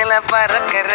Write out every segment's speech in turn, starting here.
வானத்துல பறக்கிற.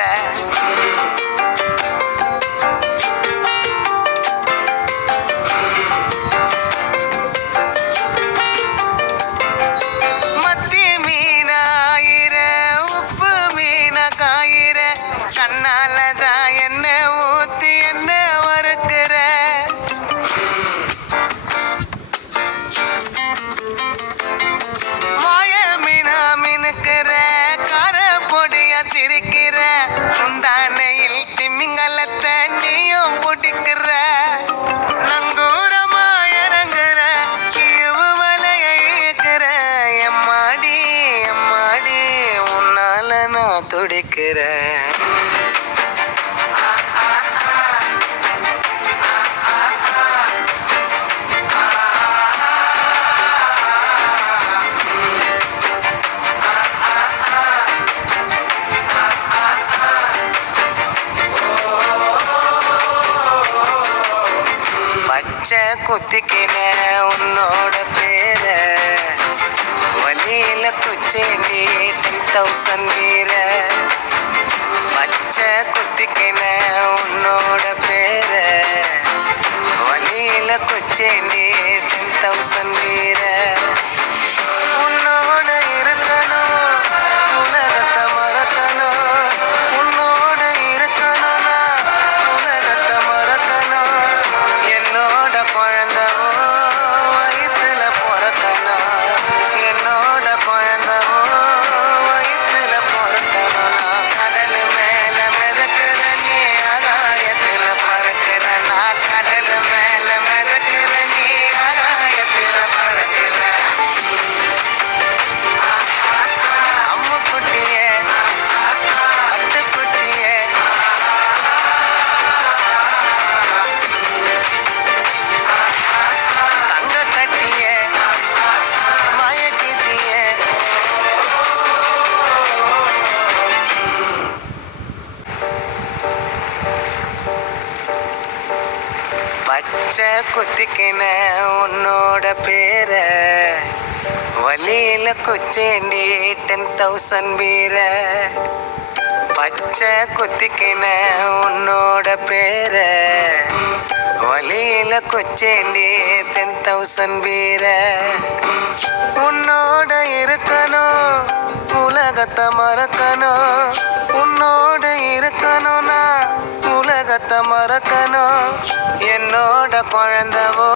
ఉన్నోడ పేరే. వలీల కుచ్చేటి టెన్ థౌసండ్ దగ్గరకొచ్చేనే టెన్ థౌసండ్ వేరే பச்சை குத்திக்கின உன்னோட பேர. வழியில குச்சேண்டி டென் தௌசண்ட் வீர. பச்சை குத்திக்கின உன்னோட பேர. வழியில குச்சேண்டி டென் தௌசண்ட் வீர. உன்னோட இருக்கணும் கொண்ட குழந்தவோ?